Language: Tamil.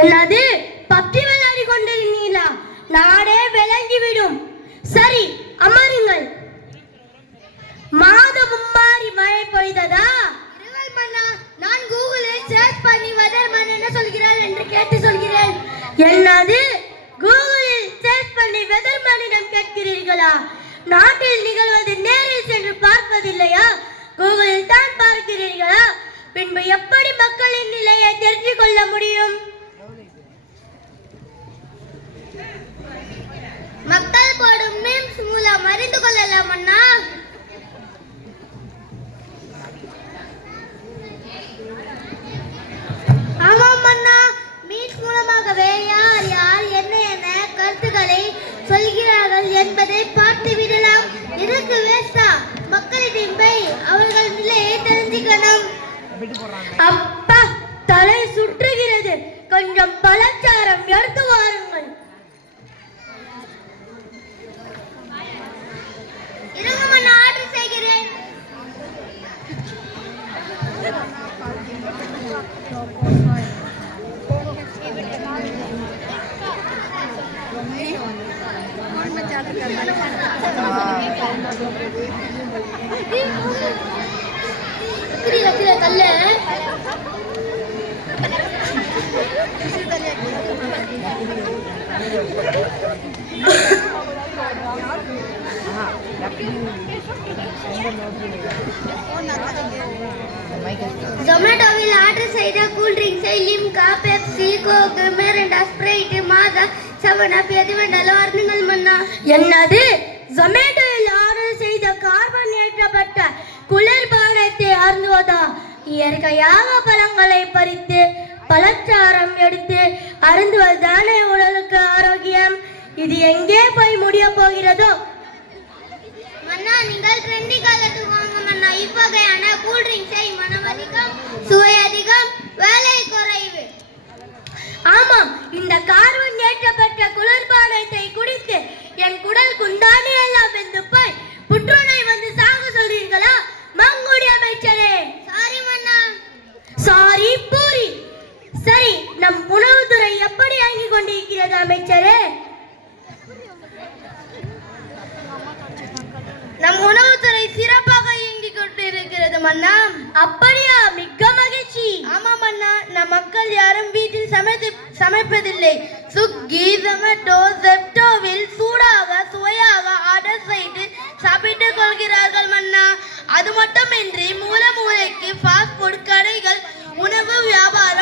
என்னது பப்ஜி விளையாடி கொண்டிருந்தீங்களா? நாடே விளங்கிவிடும். சரி, அமருங்கள். மாதம் மும்மாறி மழை பொய்ததா? மன்னா, நான் கூகுளில் சர்ச் பண்ணி வெதர்மேன் என்ன சொல்கிறார் என்று கேட்டு சொல்கிறேன். என்னது கூகுளில் சர்ச் பண்ணி வெதர்மேனிடம் கேட்கிறீர்களா? நாட்டில் நிகழ்வது நேரில் சென்று பார்ப்பதில்லையா? கூகுளில் தான் பார்க்கிறீர்களா? பின்பு எப்படி மக்களின் நிலையை தெரிந்து கொள்ள முடியும்? மக்கள் போடும் மீம்ஸ் மூலம் அறிந்து கொள்ளலாம் அண்ணா. ஆமாம் அண்ணா, மீம்ஸ் மூலமாகவே யார் யார் என்ன என்ன கருத்துக்களை சொல்கிறார்கள் என்பதை பார்த்து விடலாம். இதற்கு வேஸ்டா மக்களிடம் போய் அவர்கள் நிலையை தெரிஞ்சுக்கணும். அப்பா, தலை சுற்றுகிறது. கொஞ்சம் பழச்சாரம் எடுத்து வாருங்கள். இருங்கம்மா, ஆர்டர் செய்கிறேன். ஜொமேட்டோவில் ஆர்டர் செய்த கூல்ட்ரிங்க்ஸை Limca, Pepsi, Coke, Mirinda, Sprite, Maaza, 7up எது வேண்டாலும் அருந்துங்கள் மன்னா. என்னது ஜொமேட்டோவில் ஆர்டர் செய்த கார்பன் ஏற்றப்பட்ட குளிர்பானத்தை அருந்துவதா? இயற்கையாக பழங்களை பறித்து பழச்சாரம் எடுத்து அருந்துவதுதானே உடலுக்கு ஆரோக்கியம். இது எங்கே போய் முடிய போகிறதோ? மன்னா, நீங்கள் ட்ரெண்டி காலத்துக்கு வாங்க மன்னா. இவ்வகையான கூல்ட்ரிங்க்ஸை மனம் அதிகம், சுவை அதிகம், வேலை குறைவு. ஆமாம், இந்த கார்பன் ஏற்றப்பட்ட குளிர்பானத்தை குடித்து என் குடல் குண்டானே எல்லாம் வெந்து போய் புற்றுநோய் வந்து சாக சொல்றீர்களா மங்குடி அமைச்சரே? சாரி மன்னா. சாரி பூரி. சரி, நம் உணவுத்துறை எப்படி இயங்கிக் கொண்டிருக்கிறது அமைச்சரே? நம் உணவுத்துறை சிறப்பாக இயங்கிக் கொண்டிருக்கிறது மன்னா. அப்படியா? மிக்க மகிழ்ச்சி. ஆமா மன்னா, நம் மக்கள் யாரும் வீட்டில் சமைப்பதில்லை. சுக்கி, ஜொமேட்டோ, ஜெப்டோவில் சூடாக சுவையாக ஆர்டர் செய்து சாப்பிட்டுக் கொள்கிறார்கள் மன்னா. அது மட்டுமின்றி மூல மூலைக்கு ஃபாஸ்ட் ஃபுட் கடைகள், உணவு வியாபார